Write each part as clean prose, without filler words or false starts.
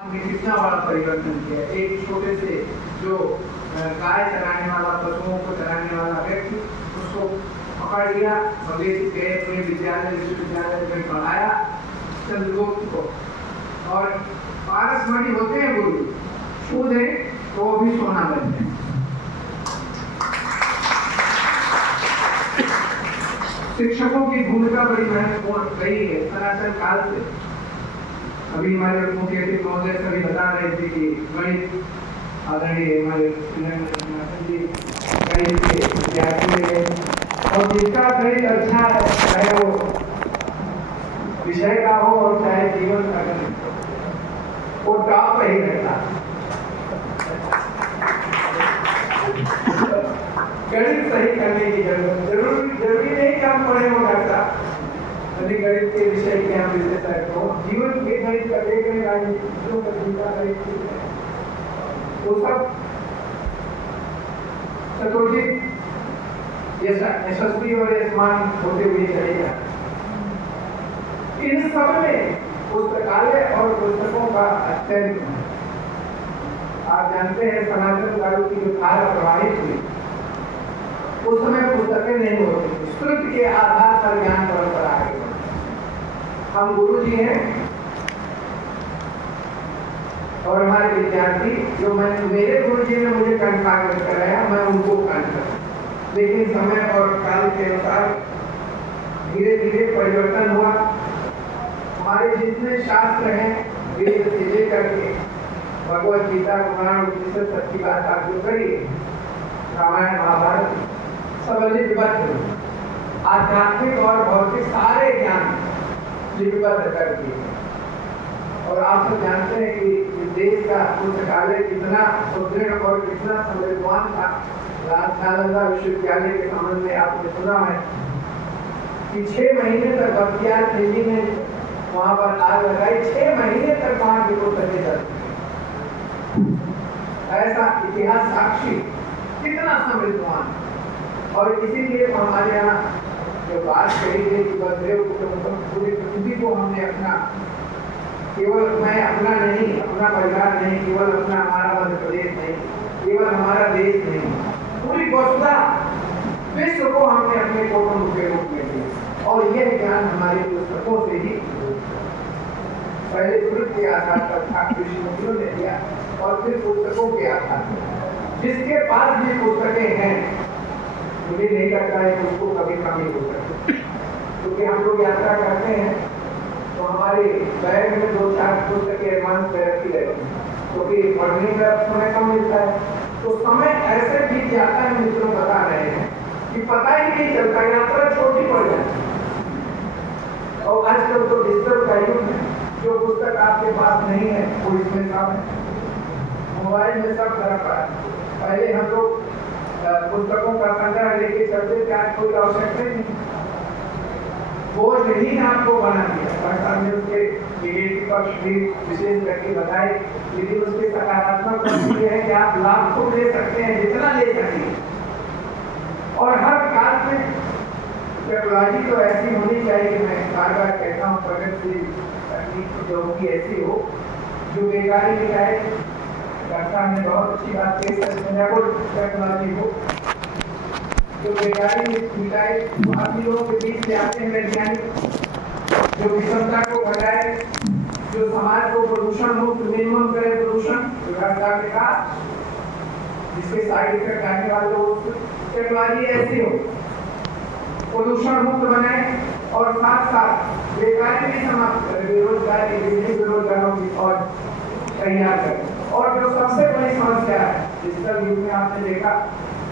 ने कितना बड़ा परिवर्तन किया। एक छोटे से जो गाय चराने वाला, पशुओं को चराने वाला व्यक्ति, उसको पकड़ लिया, मवेशी गए अपने विद्यालय विश्वविद्यालय में पढ़ाया चंद्रगुप्त को। और पारसमणि होते हैं गुरु, छू दे तो वो भी सोना बन जाए। शिक्षकों की भूमिका बड़ी महत्वपूर्ण रही है सनातन काल से। अभी हमारे मुख्य अतिथि महोदय सभी बता रहे थे कि गणित आदरणीय हमारे जी गणित के विद्यार्थी है, और जिसका गणित अच्छा है, चाहे वो विषय का हो और चाहे जीवन का गणित, वो टॉप पे ही रहता। गणित सही करने की जरूरी नहीं कि हम पढ़े हो जाता, यदि गणित के विषय के हम विशेषज्ञ तो जीवन के गणित का देख रहे राजनीतियों का जीवन गणित वो सब चतुर्जित यशस्वी और यशमान होते हुए चलेगा। इन सब में पुस्तकालय और पुस्तकों का अत्यंत, आप जानते हैं सनातन काल की जो धारा प्रवाहित हुई उस समय पुस्तकें नहीं होती, श्रुति के आधार पर ज्ञान परंपरा आगे बढ़ी। हम गुरु जी हैं और हमारे विद्यार्थी जो मेरे गुरु जी ने मुझे कंठाग्र कराया, मैं उनको कंठ, लेकिन समय और काल के अनुसार धीरे धीरे परिवर्तन हुआ। हमारे जितने शास्त्र हैं वेद से लेकर के भगवत गीता, पुराण, उपनिषद तक की बात आप जो करिए, रामायण महाभारत सब लिपिबद्ध, आध्यात्मिक और भौतिक सारे ज्ञान लिपिबद्ध कर दिए। और आप सब जानते हैं कि देश का पुस्तकालय कितना सुदृढ़ और कितना समृद्धवान था। नालंदा विश्वविद्यालय के संबंध में आपने सुना है कि 6 महीने तक बख्तियार खिलजी ने वहां पर आग लगाई, 6 महीने तक वहां की पुस्तकें चलती। ऐसा इतिहास साक्षी कितना समृद्धवान। और इसीलिए हमारे यहाँ जो बात कही गई कि बलदेव पूरी पृथ्वी को हमने अपना, केवल मैं अपना नहीं, अपना परिवार नहीं, केवल अपना हमारा मध्य प्रदेश नहीं, केवल हमारा देश नहीं, पूरी वसुधा विश्व को हमने अपने कौटुंब के रूप में दिया। और यह ज्ञान हमारे पुस्तकों से ही पहले गुरु के आधार पर था, ऋषि मुनियों ने दिया, और फिर पुस्तकों के आधार पर। जिसके पास भी पुस्तकें हैं मुझे नहीं लगता है कि उसको कभी कमी हो सकती, क्योंकि हम लोग यात्रा करते हैं तो हमारे बैग में 2-4 पुस्तकें एडवांस में रखी रहती है, क्योंकि पढ़ने का समय कम मिलता है। तो समय ऐसे बीत जाता है, मित्रों बता रहे हैं कि पता ही नहीं चलता, यात्रा छोटी पड़ जाती है। और आजकल तो डिजिटल का युग है, जो पुस्तक आपके पास नहीं है वो इसमें सब है, मोबाइल में सब भरा पड़ा है। पहले हम लोग पुस्तकों का संग्रह लेके चलते थे, आज कोई आवश्यकता नहीं, बोझ ही आपको बना दिया। सरकार ने उसके निगेटिव पक्ष भी विशेष करके बताए, लेकिन उसके सकारात्मक पक्ष ये है कि आप लाभ को ले सकते हैं, जितना ले सकेंगे। और हर काल में टेक्नोलॉजी तो ऐसी होनी चाहिए, मैं बार बार कहता हूँ, प्रगतिशील तकनीक जो होगी ऐसी हो जो बेकारी मिटाए। डॉक्टर ने बहुत अच्छी बात कही, टेक्नोलॉजी हो जो बेकारी मिटाए, बाकी लोगों के बीच में आते हैं वैज्ञानिक, जो विषमता को घटाए, जो समाज को प्रदूषण मुक्त मिनिमम करे, प्रदूषण ने कहा जिसके साइड इफेक्ट आने वाले हो, टेक्नोलॉजी ऐसी हो प्रदूषण मुक्त बनाए, और साथ साथ बेकारी भी समाप्त करे, बेरोजगारी बेरोजगारों की और तैयार करे। और जो सबसे बड़ी समस्या है डिजिटल युग में, आपने देखा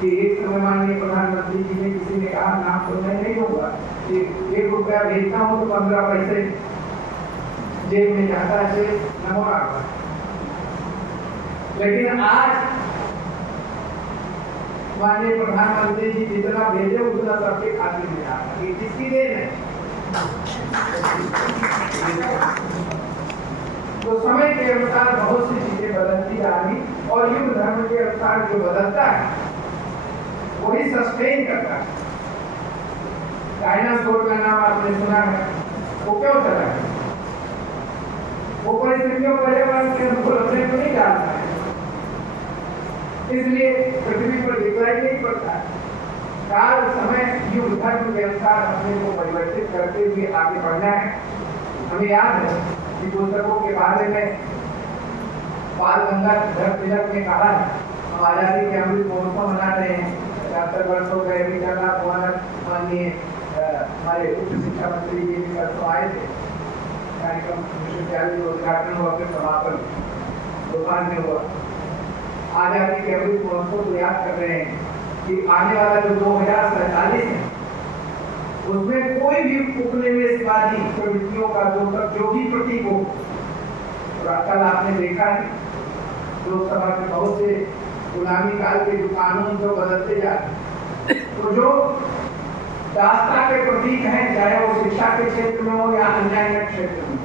कि एक समय माननीय प्रधानमंत्री जी ने, किसी ने कहा, नाम तो मैं नहीं लूंगा, कि 1 रुपया भेजता हूँ तो 15 पैसे जेब में जाता है, नमो नारायण। लेकिन आज माननीय प्रधानमंत्री जी जितना भेजे उतना सबके खाते में आता है, ये किसकी देन है? तो समय के अनुसार बहुत सी चीजें बदलती जा रही, और युग धर्म के अनुसार जो बदलता है वही सस्टेन करता है। डायनासोर का नाम आपने सुना है, वो क्यों चला है? वो परिस्थितियों पर्यावरण के अनुकूल अपने को नहीं डालता है, इसलिए पृथ्वी पर दिखलाई नहीं पड़ता है। काल समय युग धर्म के अनुसार अपने को परिवर्तित करते हुए आगे बढ़ना है। हमें याद है कि पुस्तकों के बारे में बाल गंगाधर तिलक ने कहा है, हम आजादी के अमृत महोत्सव मना रहे हैं, 75 वर्ष हो गए। अभी माननीय हमारे उच्च शिक्षा मंत्री जी भी परसों आए थे, कार्यक्रम विश्वविद्यालय का उद्घाटन हुआ, फिर समापन दोपहर में हुआ। आजादी के अमृत महोत्सव को याद कर रहे हैं कि आने वाला जो 2047 है उसमें कोई भी उपनिवेशवादी प्रवृत्तियों का जो भी प्रतीक हो, कल आपने देखा है लोकसभा के बहुत से गुलामी काल के जो कानून जो बदलते जाते, तो जो दासता के प्रतीक हैं, चाहे वो शिक्षा के क्षेत्र में हो या अन्य क्षेत्र में,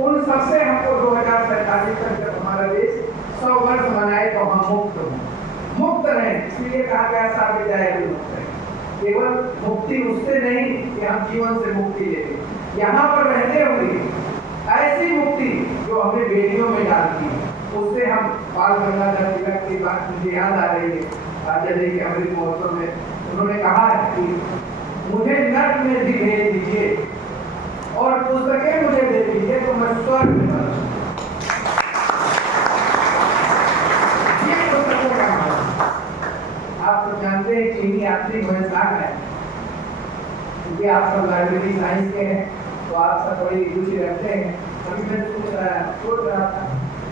उन सबसे हमको 2047 तक जब हमारा देश 100 वर्ष मनाए तो हम मुक्त रहें। इसलिए कहा गया साबित जाएगी मुक्त रहें। केवल मुक्ति उससे नहीं कि हम जीवन से मुक्ति लेते, यहाँ पर रहते हुए ऐसी मुक्ति जो हमें बेटियों में डालती है, उससे हम बाल गंगाधर तिलक की बात मुझे याद आ रही है। आजादी के अमृत महोत्सव में उन्होंने कहा है कि मुझे नर्क में भी भेज दीजिए और पुस्तकें मुझे दे दीजिए तो मैं स्वर्ग में बना। ये पुस्तकों का मतलब आप तो जानते हैं चीनी यात्री भविष्यवाणी है, क्योंकि आप सब लाइब्रेरी साइंस के हैं तो आप सब बड़ी रुचि रखते हैं। अभी मैं सोच रहा था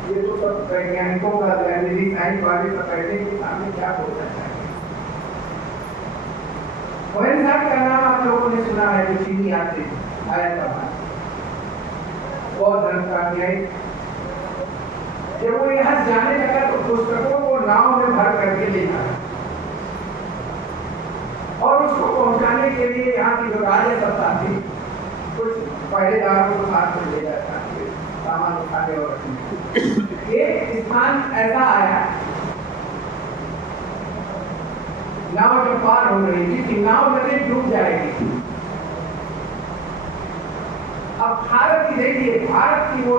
ये तो सब वैज्ञानिकों का लाइब्रेरी साइंस वाले सब बैठे के सामने क्या बोल सकता है। भविष्यवाणी का नाम आप लोगों ने सुना है, जो चीनी यात्री आया था बौद्ध धर्म का न्यायिक। जब वो यहाँ जाने लगा तो पुस्तकों को नाव में भर करके ले जाना और उसको पहुंचाने के लिए यहाँ की जो राजसत्ता थी कुछ पहरेदारों को साथ में ले जाता, सामान उठाने और रखने। एक स्थान ऐसा आया, नाव जब पार हो रही थी कि नाव लगे डूब जाएगी। अब भारत की देखिए, भारत की वो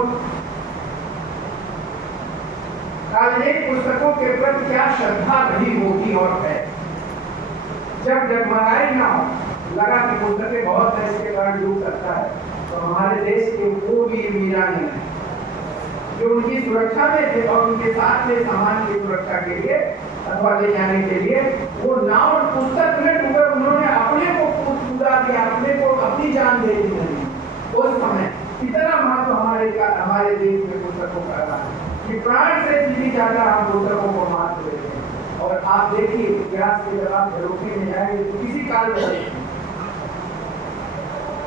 काल्पनिक पुस्तकों के प्रति क्या श्रद्धा रही होगी और है। जब जगमगाई नाव लगा कि पुस्तकें बहुत है, इसके कारण डूब सकता है, तो हमारे देश के वो वीर वीरांगना है जो उनकी सुरक्षा में थे और उनके साथ में सामान की सुरक्षा के लिए अथवा ले जाने के लिए वो नाव पुस्तक में डूबे, उन्होंने अपने को पूरा दिया, अपने को अपनी जान दे दी। उस समय कितना महत्व हमारे देश में पुस्तकों का रहा कि प्राण से भी ज्यादा हम पुस्तकों को महत्व देते हैं। और आप देखिए इतिहास के जब आप झरोखे में जाएंगे तो किसी काल में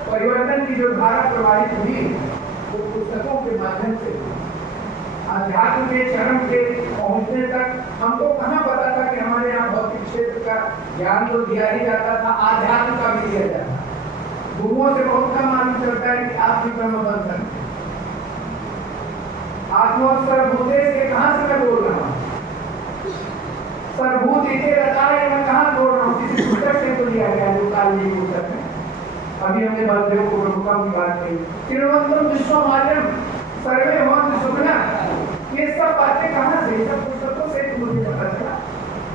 परिवर्तन की जो धारा प्रवाहित हुई वो पुस्तकों के माध्यम से अध्यात्म के चरम के पहुंचने तक। हमको कहाँ पता था कि हमारे यहाँ भौतिक क्षेत्र का ज्ञान तो दिया ही जाता था, आध्यात्म का भी दिया जाता। गुरुओं से बहुत कम मालूम चलता है कि आप भी ब्रह्म बन सकते। आत्मोत्सर्वभूते से कहाँ से मैं बोल रहा हूँ, सर्वभूत इसे रताए मैं कहाँ बोल रहा हूँ, किसी पुस्तक से तो लिया गया जो काली पुस्तक है। अभी हमने बलदेव को प्रमुखों की बात कही, तिरुवंतम विश्वमार्यम सर्वे भवन्तु सुखिनः, ये सब बातें कहाँ से, सब पुस्तकों से मुझे पता चला।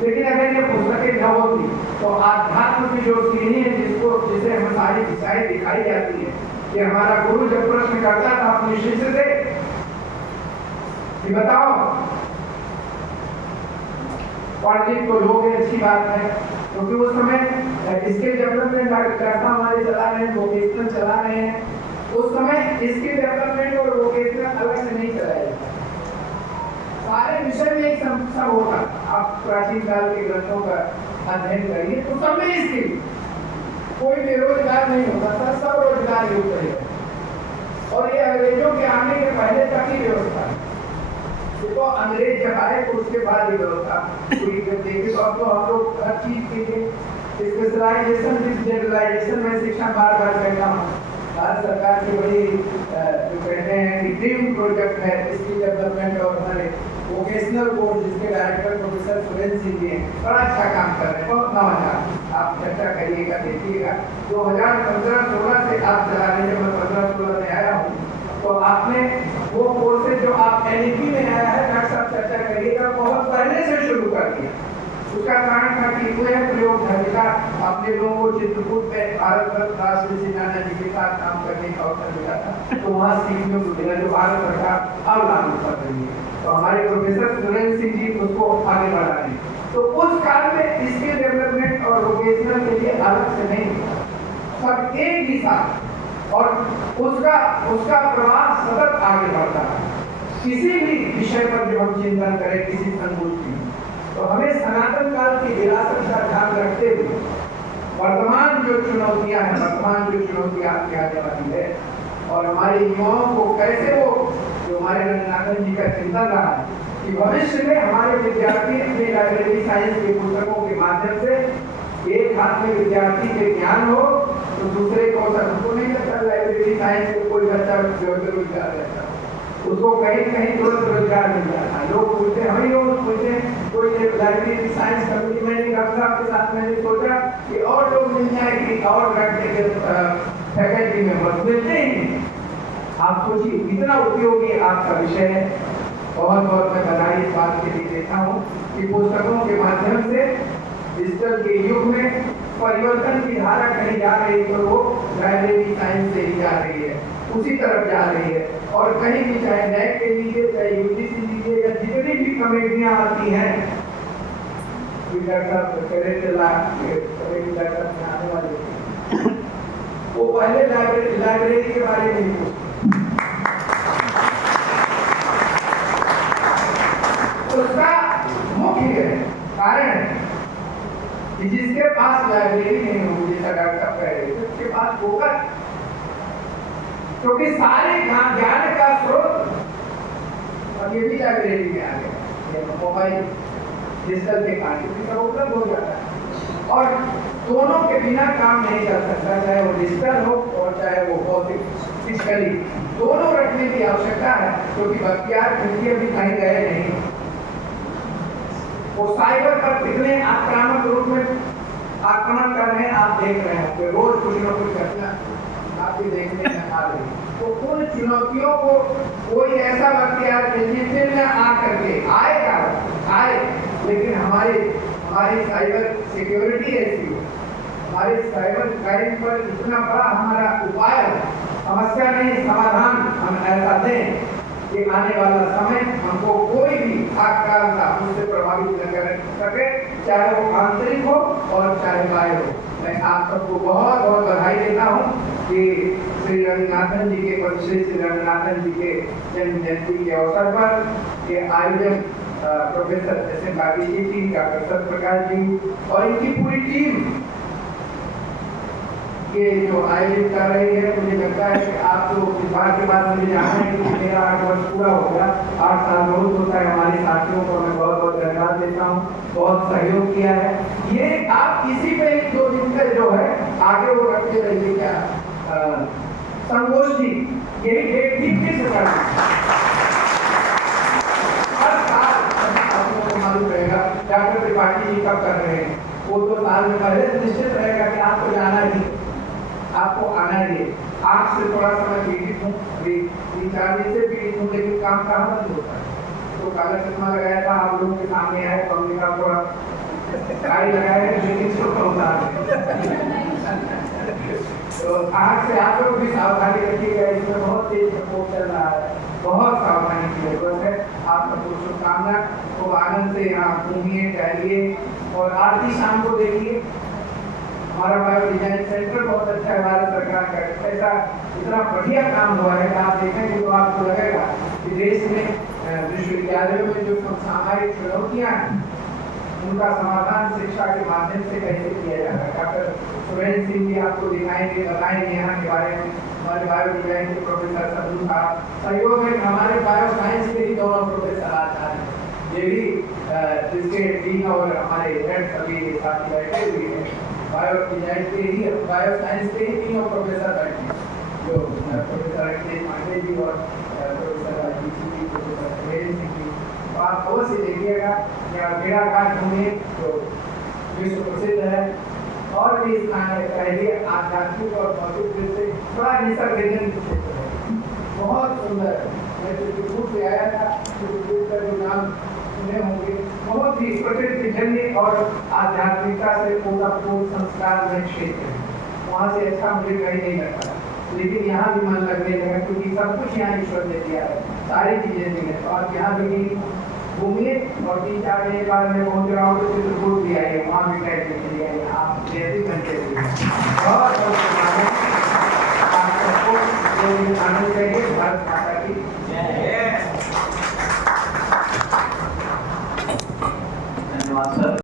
लेकिन अगर ये पुस्तकें न होती तो आध्यात्म की जो सीढ़ी है जिसे हम सारी दिशाएं दिखाई जाती है, कि हमारा गुरु जब प्रश्न करता था अपने शिष्य से कि बताओ पंडित को लोग अच्छी बात है, क्योंकि उस समय इसके डेवलपमेंट डॉक्टर हमारे चला रहे हैं, वोकेशनल चला रहे हैं। उस समय इसके डेवलपमेंट और वोकेशनल अलग से नहीं चलाया जाता, सारे विषय में एक सब होता। आप प्राचीन काल के ग्रंथों का अध्ययन करिए तो सब में इसकी कोई बेरोजगार नहीं होता था, सब रोजगार योग करेगा। और ये अंग्रेजों के आने के पहले तक ही व्यवस्था है, तो अंग्रेज जब आए तो उसके बाद ही व्यवस्था पूरी देखे। तो अब तो हम लोग हर चीज के लिए स्पेशलाइजेशन जनरलाइजेशन में शिक्षा बार कहता हूँ। भारत सरकार की बड़ी जो कहते हैं कि ड्रीम प्रोजेक्ट है स्किल डेवलपमेंट और हमारे वोकेशनल कोर्स, जिसके डायरेक्टर प्रोफेसर सुरेंद्र सिंह जी हैं, बड़ा अच्छा काम कर रहे हैं, बहुत नवाचार। आप चर्चा करिएगा, देखिएगा। 2015-16 से आप चला रहे हैं, मैं 15-16 में आया हूँ तो आपने वो कोर्सेज जो आप एनईपी में आया है डॉक्टर साहब चर्चा करिएगा, बहुत पहले से शुरू कर दिया। उसका कारण था कि वह प्रयोग धर्मिता अपने लोगों को चित्रकूट में भारत रत्न राष्ट्रपति नाना जी के साथ काम करने का अवसर मिला था, तो वहाँ सीखने को मिला जो भारत सरकार अब लागू कर रही है। तो हमारे प्रोफेसर सुरेंद्र सिंह जी उसको आगे बढ़ा रहे हैं। तो उस काल में स्किल डेवलपमेंट और वोकेशनल के लिए अलग से नहीं, सब एक ही साथ, और उसका प्रवाह सतत आगे बढ़ता है। किसी भी विषय पर जब हम चिंतन करें किसी संगोष्ठी में, तो हमें सनातन काल की विरासत का ध्यान रखते हुए वर्तमान जो चुनौतियां हैं, वर्तमान जो चुनौतियां आपके आने वाली है, और हमारे युवाओं को कैसे वो जो हमारे रंगनाथन जी का चिंतन रहा है कि भविष्य में हमारे विद्यार्थी अपने लाइब्रेरी साइंस के पुस्तकों के माध्यम से एक हाथ में विद्यार्थी के ज्ञान हो तो दूसरे को हमको नहीं लगता लाइब्रेरी साइंस में कोई बच्चा बेरोजगार रहता, उसको कहीं कहीं तुरंत रोजगार मिल जाता है। लोग पूछते हमें लोग पूछते कोई लाइब्रेरी साइंस कम्युनिटी में डॉक्टर साहब के साथ मैंने सोचा कि और लोग मिल जाए कि और रखने के फैकल्टी में मिलते ही नहीं। आप सोचिए कितना उपयोगी आपका विषय है। बहुत बहुत मैं बधाई इस बात के लिए देता हूँ कि पुस्तकों के माध्यम से डिजिटल के युग में परिवर्तन की धारा कहीं जा रही तो वो लाइब्रेरी साइंस से ही जा रही है, उसी तरफ जा रही है। और कहीं भी चाहे नैक के लीजिए चाहे यूजीसी लीजिए या जितनी भी कमेटियां आती हैं, आने वाले वो पहले लाइब्रेरी के बारे में पूछते, उसका मुख्य कारण है कि जिसके पास लाइब्रेरी नहीं होगी, जैसा डॉक्टर साहब कह रहे थे, उसके पास फोकस, क्योंकि सारे ज्ञान का स्रोत अब ये भी लाइब्रेरी में आ गया, मोबाइल डिजिटल के कारण सब उपलब्ध हो जाता है। और दोनों के बिना काम नहीं चल सकता, चाहे वो डिजिटल हो और चाहे वो भौतिक फिजिकली, दोनों रखने की आवश्यकता है। क्योंकि बख्तियार खिलजी अभी कहीं गए नहीं, वो साइबर पर कितने आक्रामक रूप में आक्रमण कर रहे हैं आप देख रहे हैं, रोज कुछ न कुछ घटना आपके देखने में आ रही है। तो उन चुनौतियों को कोई ऐसा बख्तियार खिलजी फिर न आ करके आए, लेकिन हमारी साइबर सिक्योरिटी ऐसी हो, हमारे साइबर क्राइम पर इतना बड़ा हमारा उपाय, समस्या नहीं समाधान हम ऐसा दें कि आने वाला समय हमको कोई भी आक्रामकता उससे प्रभावित न कर सके, चाहे वो आंतरिक हो और चाहे बाह्य हो। मैं आप सबको बहुत बहुत बधाई देता हूँ कि श्री रंगनाथन जी के श्री रंगनाथन जी के जन्म जयंती के अवसर पर ये आयोजन प्रोफेसर एस एम बागी जी, डॉक्टर सत्यप्रकाश जी और इनकी पूरी टीम ये जो आयोजित कर रही है। मुझे लगता है कि आप लोग इस बात के बाद मुझे जानना है कि मेरा 8 वर्ष पूरा हो गया, 8 साल बहुत होता है। हमारे साथियों को मैं बहुत बहुत धन्यवाद देता हूँ, बहुत सहयोग किया है। ये आप किसी पे 2 दिन का जो है आगे वो रखते रहिए, क्या संगोष्ठी यही डेट ठीक से करना हर साल आपको मालूम रहेगा डॉक्टर त्रिपाठी जी कब कर रहे हैं, वो तो साल में पहले निश्चित रहेगा कि आपको जाना ही, आपको आना ही। आज से थोड़ा समय पीड़ित हूँ, 3-4 दिन से पीड़ित हूँ, लेकिन काम कहाँ बंद होता है। तो काला चश्मा लगाया था, आप लोगों के सामने आए तो हमने कहा थोड़ा गाड़ी लगाया है, लेकिन छोटा होता है। तो आज से आप लोग भी सावधानी रखिएगा, इसमें बहुत तेज प्रकोप चल रहा है, बहुत सावधानी की जरूरत है। आप सबको शुभकामना, खूब आनंद से यहाँ घूमिए टहलिए और आरती शाम को देखिए। हमारा बायो डिजाइन सेंटर बहुत अच्छा है, भारत सरकार का ऐसा इतना बढ़िया काम हुआ है कि आप देखेंगे तो आपको लगेगा कि देश में विश्वविद्यालयों में जो समसामयिक चुनौतियाँ हैं उनका समाधान शिक्षा के माध्यम से कैसे किया जाता है। डॉक्टर सुरेंद्र सिंह जी आपको दिखाएंगे, बताएंगे यहाँ के बारे में। हमारे बायो डिजाइन के प्रोफेसर संधू साहब, सहयोग में हमारे बायो साइंस के ही दोनों प्रोफेसर आचार्य हैं, ये भी जिसके डीन और हमारे हेड सभी साथी बैठे हुए हैं। बायो डिजाइन के ही, बायो साइंस के ही तीनों प्रोफेसर बैठे हैं, जो प्रोफेसर अखिलेश पांडे जी और प्रोफेसर राजीव जी, प्रोफेसर सुरेंद्र सिंह जी। तो आप अवश्य देखिएगा, यहाँ भेड़ाघाट घूमिए जो विश्व प्रसिद्ध है, और भी स्थान है, पहले आध्यात्मिक और भौतिक रूप से थोड़ा निसर्गजन्य क्षेत्र है, बहुत सुंदर है। मैं चित्रकूट से आया था, चित्रकूट का जो नाम सुने होंगे, बहुत ही प्रकृति जन्य और आध्यात्मिकता से पूर्ण संस्कार में क्षेत्र है। वहाँ से अच्छा मुझे कहीं नहीं लगता, लेकिन यहाँ भी मन लगने लगा क्योंकि सब कुछ यहाँ ईश्वर ने दिया है, सारी चीजें दी है। और यहाँ भी घूमिए और 3-4 दिन बाद में पहुँच रहा हूँ तो चित्रकूट भी आइए, वहाँ भी टहलने के लिए आइए, आप जैसे घंटे बहुत आप सबको आनंद करिए। भारत माता की जय। धन्यवाद सर।